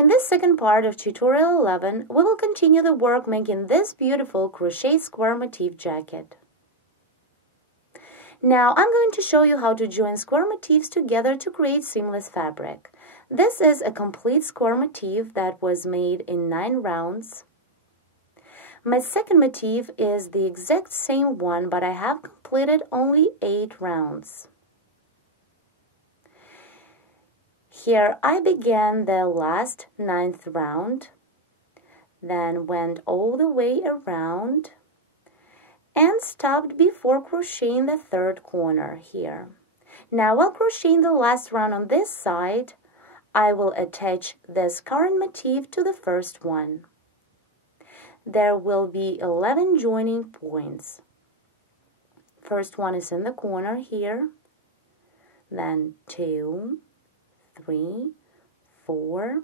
In this second part of tutorial 11, we will continue the work making this beautiful crochet square motif jacket. Now I'm going to show you how to join square motifs together to create seamless fabric. This is a complete square motif that was made in 9 rounds. My second motif is the exact same one, but I have completed only 8 rounds. Here I began the last 9th round, then went all the way around and stopped before crocheting the 3rd corner here. Now while crocheting the last round on this side, I will attach this current motif to the first one. There will be 11 joining points. First one is in the corner here, then 2, 3, 4,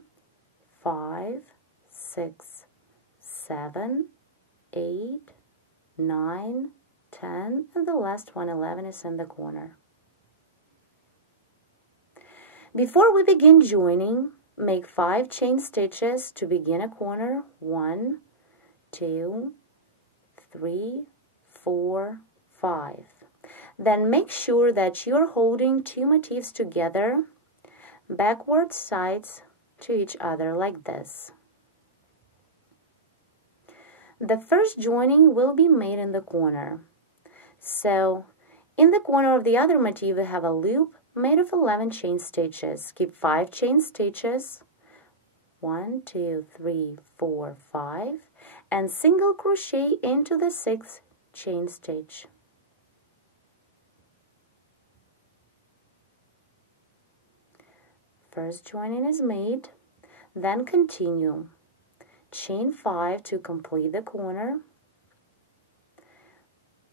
5, 6, 7, 8, 9, 10, and the last one, 11, is in the corner. Before we begin joining, make 5 chain stitches to begin a corner. 1, 2, 3, 4, 5. Then make sure that you're holding 2 motifs together, backward sides to each other like this. The first joining will be made in the corner. So, in the corner of the other motif, we have a loop made of 11 chain stitches. Keep 5 chain stitches, 1, 2, 3, 4, 5, and single crochet into the 6th chain stitch. First joining is made, then continue. Chain 5 to complete the corner.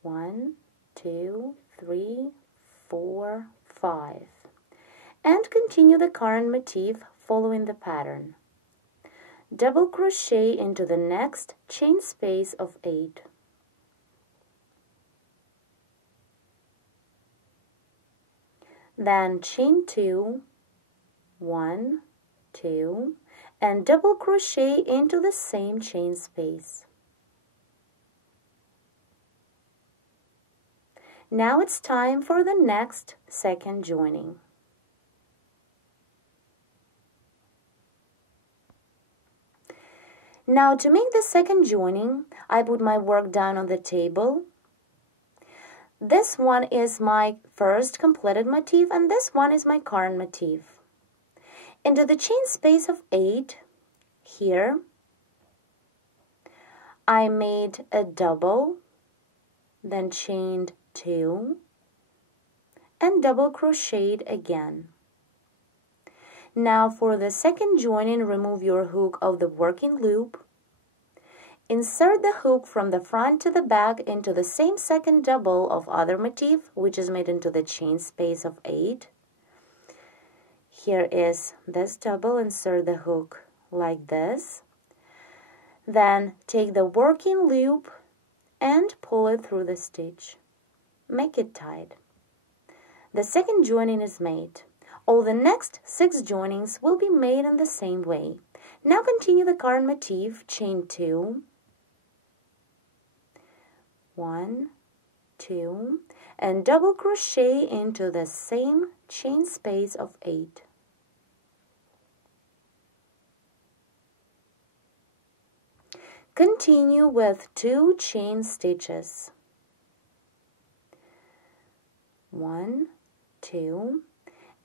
1, 2, 3, 4, 5. And continue the current motif following the pattern. Double crochet into the next chain space of 8. Then chain 2, 1, 2, and double crochet into the same chain space. Now it's time for the next second joining. Now to make the second joining, I put my work down on the table. This one is my first completed motif and this one is my current motif. Into the chain space of 8, here, I made a double, then chained 2, and double crocheted again. Now for the second joining, remove your hook of the working loop. Insert the hook from the front to the back into the same second double of other motif, which is made into the chain space of 8. Here is this double, insert the hook like this. Then take the working loop and pull it through the stitch. Make it tight. The second joining is made. All the next 6 joinings will be made in the same way. Now continue the current motif, chain 2, 1, 2, and double crochet into the same chain space of 8. Continue with 2 chain stitches. 1, 2,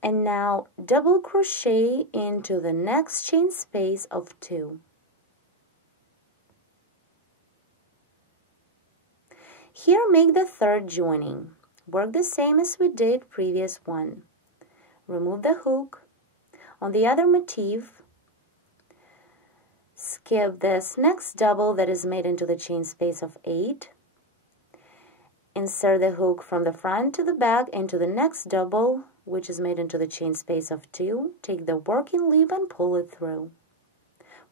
and now double crochet into the next chain space of 2. Here make the 3rd joining. Work the same as we did previous one. Remove the hook. On the other motif, skip this next double that is made into the chain space of 8. Insert the hook from the front to the back into the next double, which is made into the chain space of 2. Take the working loop and pull it through.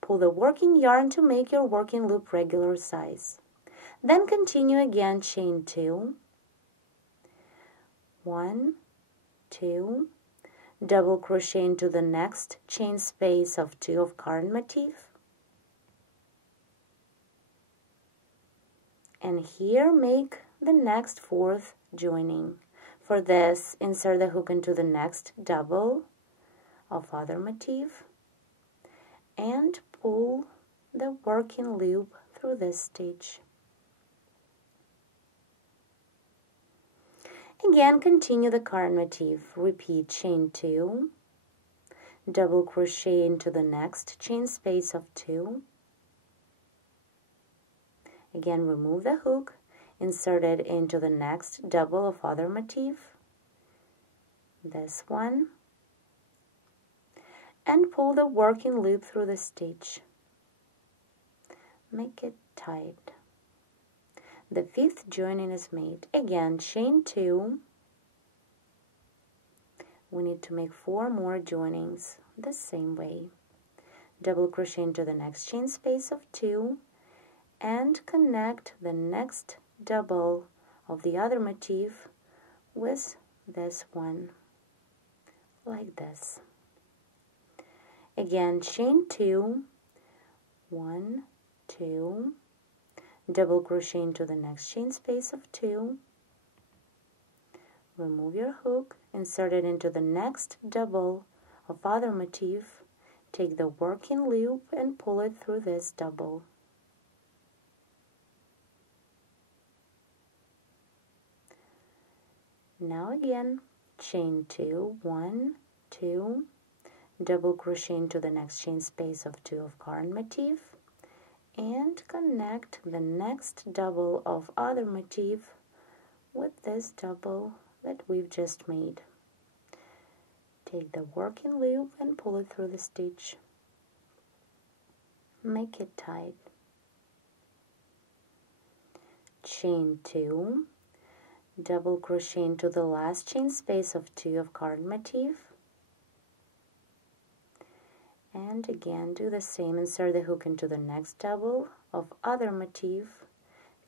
Pull the working yarn to make your working loop regular size. Then continue again, chain 2, 1, 2, double crochet into the next chain space of 2 of current motif, and here make the next 4th joining. For this, insert the hook into the next double of other motif and pull the working loop through this stitch. Again, continue the current motif. Repeat chain 2, double crochet into the next chain space of 2. Again, remove the hook, insert it into the next double of other motif, this one, and pull the working loop through the stitch. Make it tight. The 5th joining is made. Again, chain 2. We need to make 4 more joinings the same way. Double crochet into the next chain space of 2 and connect the next double of the other motif with this one, like this. Again, chain 2, 1, 2, double crochet into the next chain space of 2, remove your hook, insert it into the next double of other motif, take the working loop and pull it through this double. Now again, chain 2, 1, 2, double crochet into the next chain space of 2 of current motif, and connect the next double of other motif with this double that we've just made. Take the working loop and pull it through the stitch. Make it tight. Chain 2, double crochet into the last chain space of 2 of current motif, and again do the same. Insert the hook into the next double of other motif,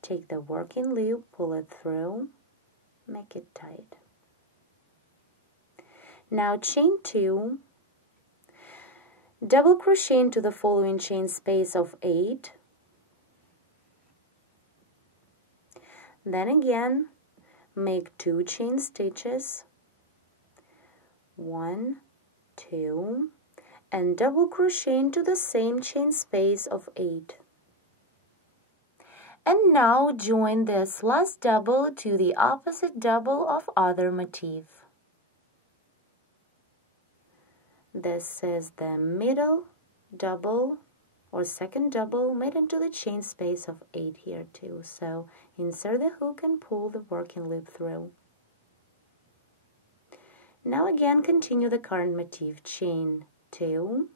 take the working loop, pull it through, make it tight. Now chain 2, double crochet into the following chain space of 8, then again make 2 chain stitches, 1, 2, and double crochet into the same chain space of 8. And now join this last double to the opposite double of other motif. This is the middle double or second double made into the chain space of 8 here too. So insert the hook and pull the working loop through. Now again continue the current motif, chain 2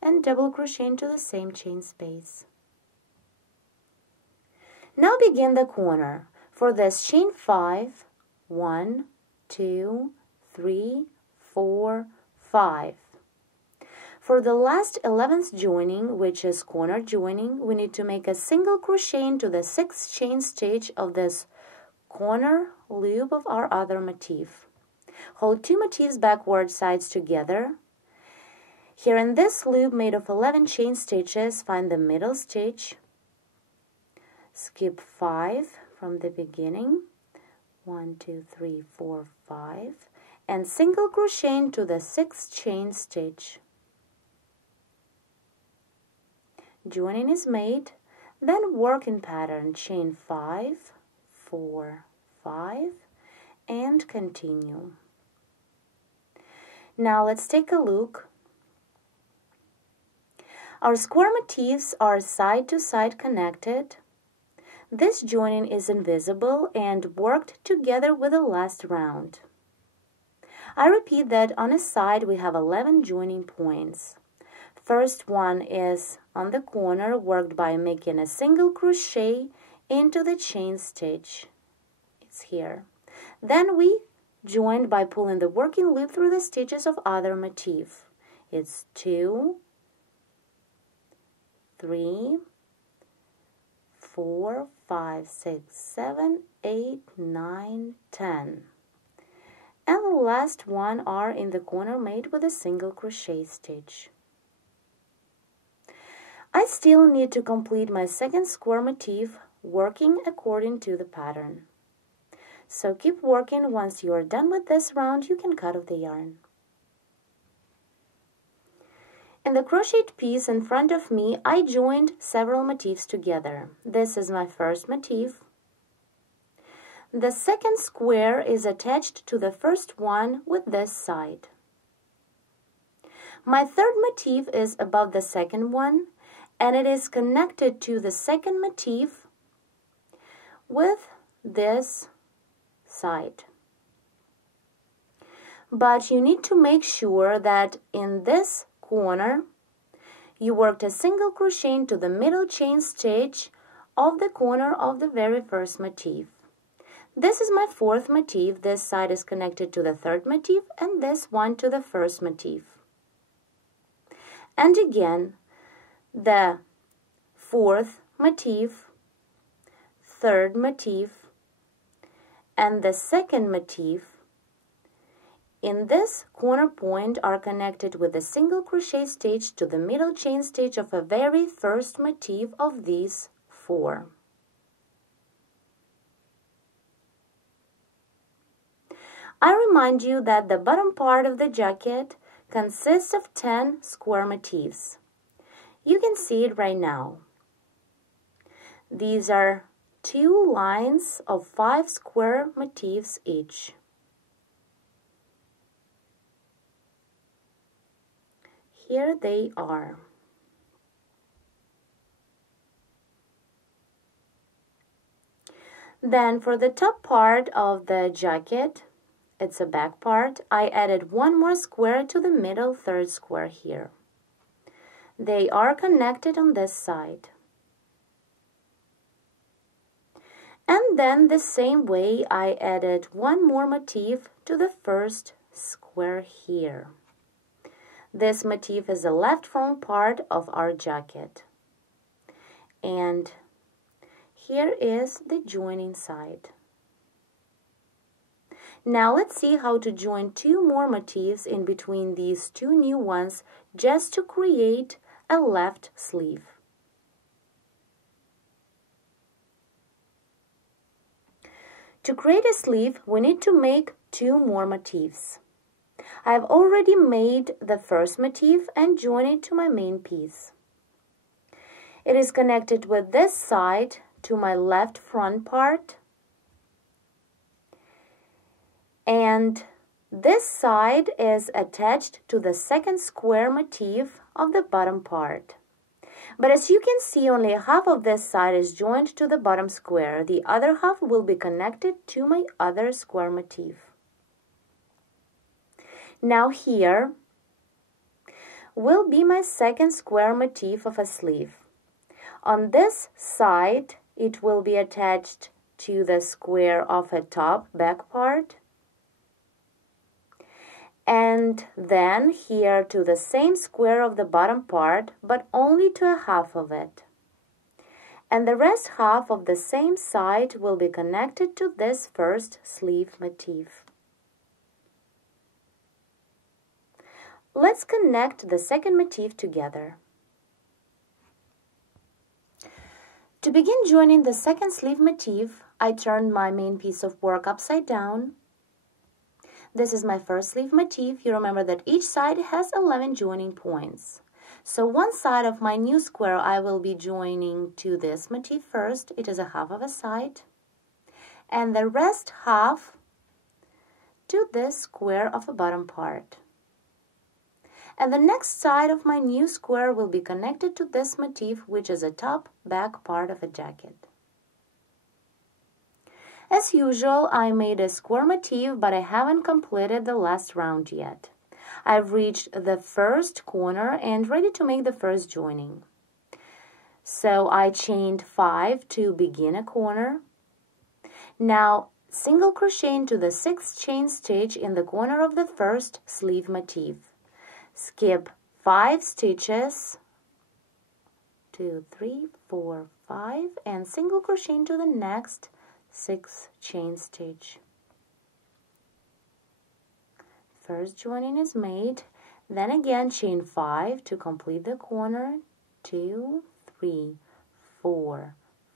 and double crochet into the same chain space. Now begin the corner. For this, chain 5, 1, 2, 3, 4, 5. For the last 11th joining, which is corner joining, we need to make a single crochet into the 6th chain stitch of this corner loop of our other motif. Hold 2 motifs backward sides together. Here in this loop made of 11 chain stitches, find the middle stitch, skip 5 from the beginning, 1, 2, 3, 4, 5, and single crochet into the 6th chain stitch. Joining is made, then work in pattern, chain 5, 4, 5, and continue. Now let's take a look. Our square motifs are side to side connected. This joining is invisible and worked together with the last round. I repeat that on a side we have 11 joining points. First one is on the corner, worked by making a single crochet into the chain stitch. It's here. Then we joined by pulling the working loop through the stitches of other motif. It's 2, 3, 4, 5, 6, 7, 8, 9, 10. and the last one are in the corner made with a single crochet stitch. I still need to complete my second square motif working according to the pattern. So keep working. Once you are done with this round, you can cut off the yarn. In the crocheted piece in front of me, I joined several motifs together. This is my first motif. The second square is attached to the first one with this side. My third motif is above the second one, and it is connected to the second motif with this side. But you need to make sure that in this corner you worked a single crochet into the middle chain stitch of the corner of the very first motif. This is my fourth motif. This side is connected to the third motif and this one to the first motif. And again, the fourth motif, third motif, and the second motif in this corner point are connected with a single crochet stitch to the middle chain stitch of a very first motif of these four. I remind you that the bottom part of the jacket consists of 10 square motifs. You can see it right now. These are 2 lines of 5 square motifs each. Here they are. Then for the top part of the jacket, it's a back part, I added one more square to the middle third square here. They are connected on this side. And then the same way I added one more motif to the first square here. This motif is the left front part of our jacket. And here is the joining side. Now let's see how to join 2 more motifs in between these 2 new ones just to create a left sleeve. To create a sleeve, we need to make 2 more motifs. I have already made the first motif and joined it to my main piece. It is connected with this side to my left front part, and this side is attached to the second square motif of the bottom part. But as you can see, only half of this side is joined to the bottom square. The other half will be connected to my other square motif. Now here will be my second square motif of a sleeve. On this side, it will be attached to the square of a top back part. And then here to the same square of the bottom part, but only to a half of it. And the rest half of the same side will be connected to this first sleeve motif. Let's connect the second motif together. To begin joining the second sleeve motif, I turned my main piece of work upside down. This is my first sleeve motif. You remember that each side has 11 joining points. So one side of my new square I will be joining to this motif first. It is a half of a side. And the rest half to this square of a bottom part. And the next side of my new square will be connected to this motif, which is a top back part of a jacket. As usual, I made a square motif, but I haven't completed the last round yet. I've reached the first corner and ready to make the first joining. So I chained 5 to begin a corner. Now single crochet into the 6th chain stitch in the corner of the first sleeve motif. Skip 5 stitches, 2, 3, 4, 5, and single crochet into the next 6th chain stitch. First joining is made, then again chain 5 to complete the corner, 2, 3, 4,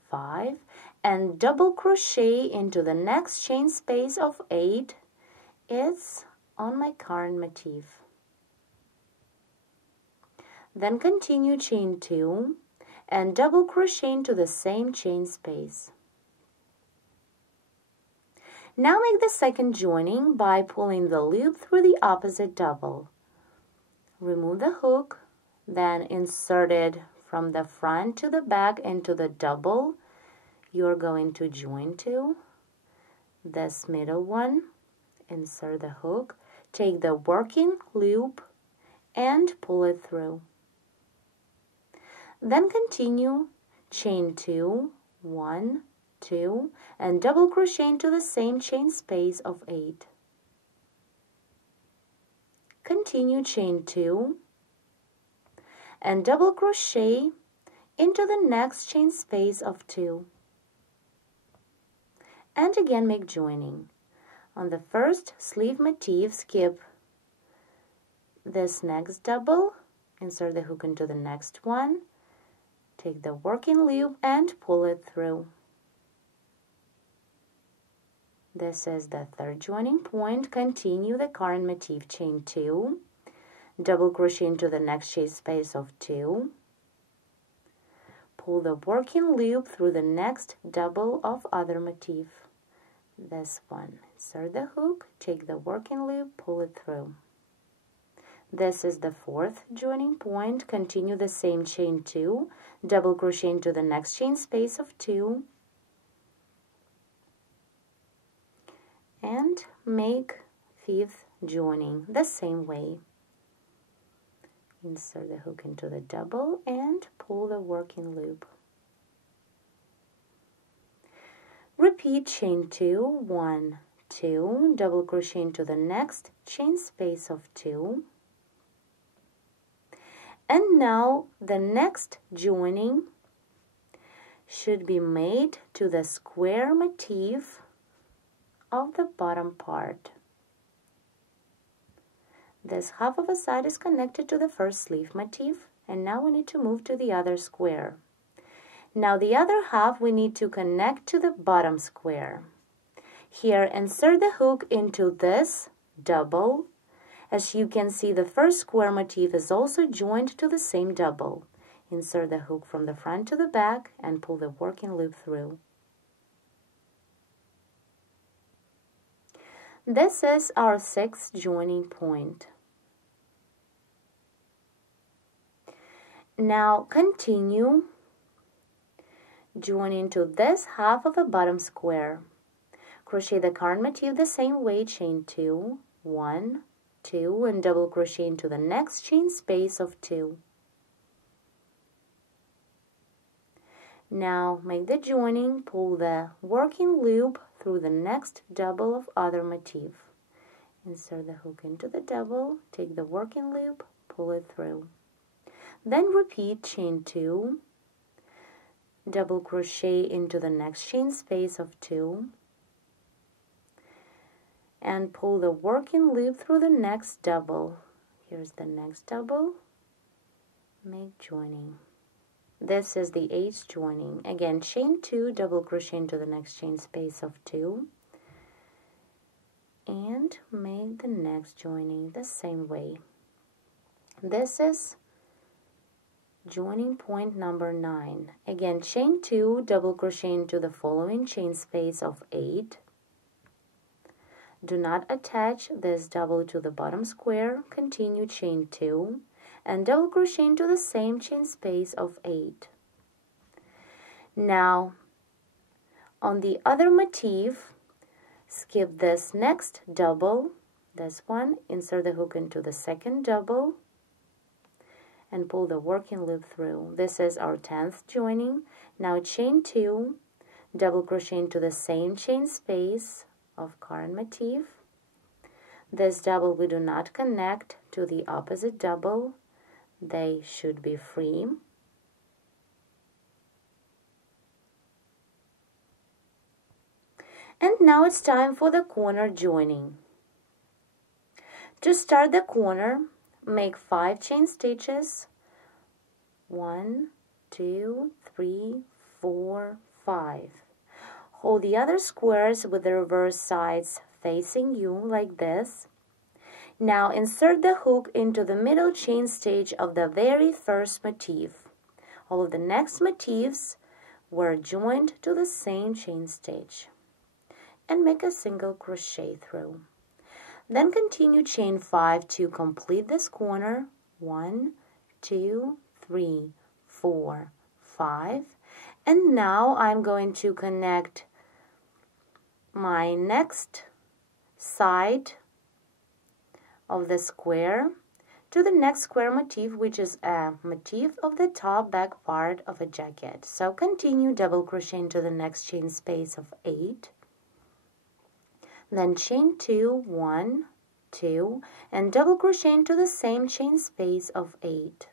5, and double crochet into the next chain space of 8. It's on my current motif. Then continue chain 2 and double crochet into the same chain space. Now make the second joining by pulling the loop through the opposite double. Remove the hook, then insert it from the front to the back into the double you're going to join to. This middle one, insert the hook, take the working loop and pull it through. Then continue chain 2, 1, 2, and double crochet into the same chain space of 8. Continue chain 2 and double crochet into the next chain space of 2. And again make joining. On the first sleeve motif, skip this next double, insert the hook into the next one, take the working loop and pull it through. This is the third joining point. Continue the current motif, chain 2, double crochet into the next chain space of 2, pull the working loop through the next double of other motif. This one, insert the hook, take the working loop, pull it through. This is the fourth joining point. Continue the same chain 2, double crochet into the next chain space of 2, and make fifth joining the same way. Insert the hook into the double and pull the working loop. Repeat chain 2, 1, 2, double crochet into the next chain space of 2. And now the next joining should be made to the square motif of the bottom part. This half of a side is connected to the first sleeve motif, and now we need to move to the other square. Now the other half we need to connect to the bottom square. Here, insert the hook into this double. As you can see, the first square motif is also joined to the same double. Insert the hook from the front to the back and pull the working loop through. This is our sixth joining point. Now continue joining to this half of a bottom square. Crochet the current motif the same way, chain 2, 1, 2, and double crochet into the next chain space of 2. Now make the joining, pull the working loop through the next double of other motif. Insert the hook into the double, take the working loop, pull it through. Then repeat chain 2, double crochet into the next chain space of 2, and pull the working loop through the next double. Here's the next double. Make joining. This is the eighth joining. Again, chain 2, double crochet into the next chain space of 2, and make the next joining the same way. This is joining point number 9. Again, chain 2, double crochet into the following chain space of 8. Do not attach this double to the bottom square. Continue chain 2 and double crochet into the same chain space of 8. Now, on the other motif, skip this next double, this one, insert the hook into the second double, and pull the working loop through. This is our 10th joining. Now chain 2, double crochet into the same chain space of current motif. This double we do not connect to the opposite double. They should be free. And now it's time for the corner joining. To start the corner, make 5 chain stitches. 1, 2, 3, 4, 5. Hold the other squares with the reverse sides facing you like this. Now insert the hook into the middle chain stitch of the very first motif. All of the next motifs were joined to the same chain stitch. And make a single crochet through. Then continue chain 5 to complete this corner. 1, 2, 3, 4, 5. And now I'm going to connect my next side of the square to the next square motif, which is a motif of the top back part of a jacket. So continue double crochet into the next chain space of 8. Then chain 2, 1, 2, and double crochet into the same chain space of 8.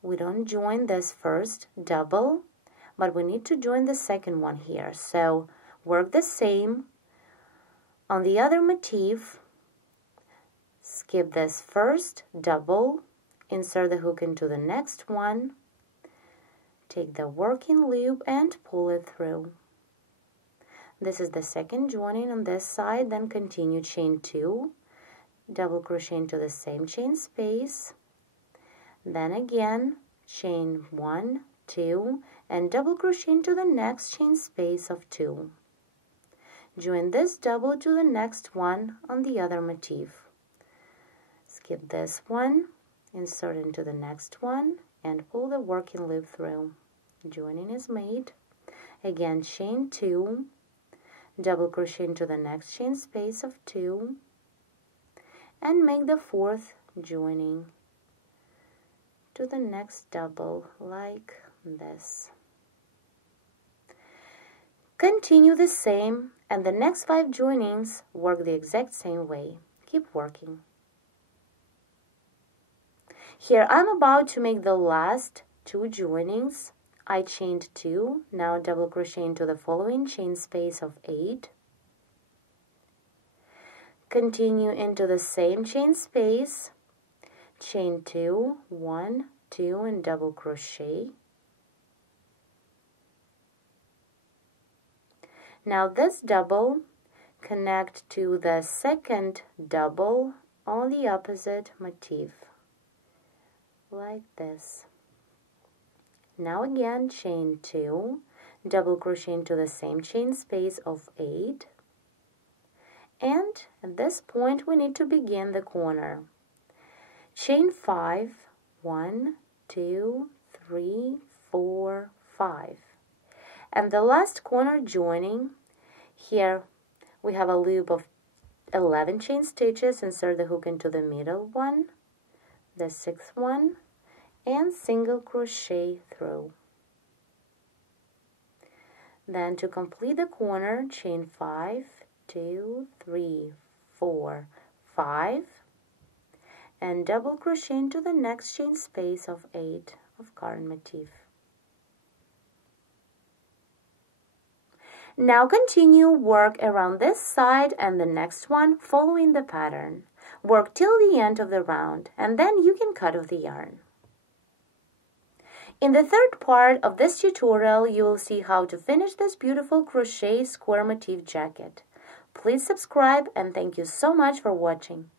We don't join this first double, but we need to join the second one here. So work the same on the other motif. Skip this first double, insert the hook into the next one, take the working loop and pull it through. This is the second joining on this side. Then continue chain 2, double crochet into the same chain space, then again chain 1, 2, and double crochet into the next chain space of 2. Join this double to the next one on the other motif. Skip this one, insert into the next one, and pull the working loop through. Joining is made. Again chain 2, double crochet into the next chain space of 2, and make the fourth joining to the next double like this. Continue the same, and the next 5 joinings work the exact same way. Keep working. Here I'm about to make the last 2 joinings. I chained 2, now double crochet into the following chain space of 8. Continue into the same chain space, chain 2, 1, 2, and double crochet. Now this double, connect to the second double on the opposite motif, like this. Now again chain 2, double crochet into the same chain space of 8, and at this point we need to begin the corner. Chain 5, 1, 2, 3, 4, 5, and the last corner joining, here we have a loop of 11 chain stitches. Insert the hook into the middle one, the 6th one, and single crochet through. Then to complete the corner, chain 5, 2, 3, 4, 5, and double crochet into the next chain space of 8 of current motif. Now continue work around this side and the next one following the pattern. Work till the end of the round, and then you can cut off the yarn. In the third part of this tutorial, you will see how to finish this beautiful crochet square motif jacket. Please subscribe, and thank you so much for watching.